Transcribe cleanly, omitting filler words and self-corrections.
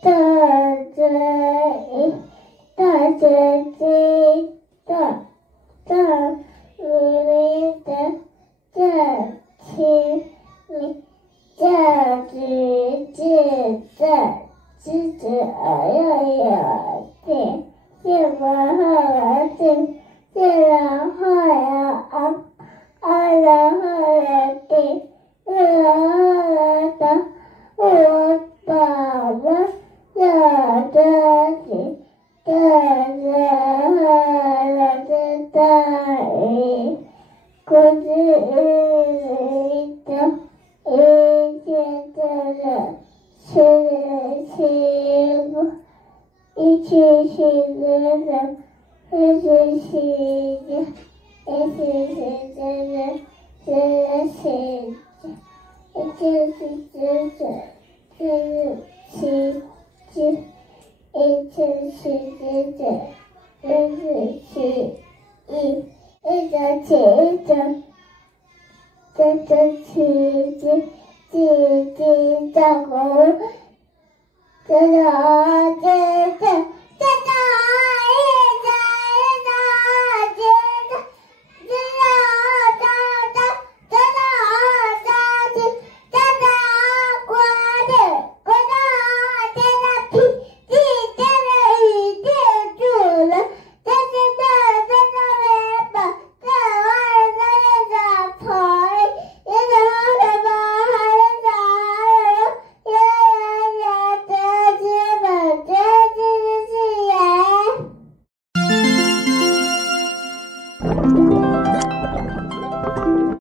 大嘴一，大嘴鸡，大米的大青米，大橘子大橘子有点，电完后来电然后来然后来电，然后来的我爸爸要着急，然后来的大鱼，估计一天的人吃不，一起吃的人一起吃的，一起吃的人一起吃，一起吃的人一起吃，一起吃的人一起吃，一直吃这大红，这大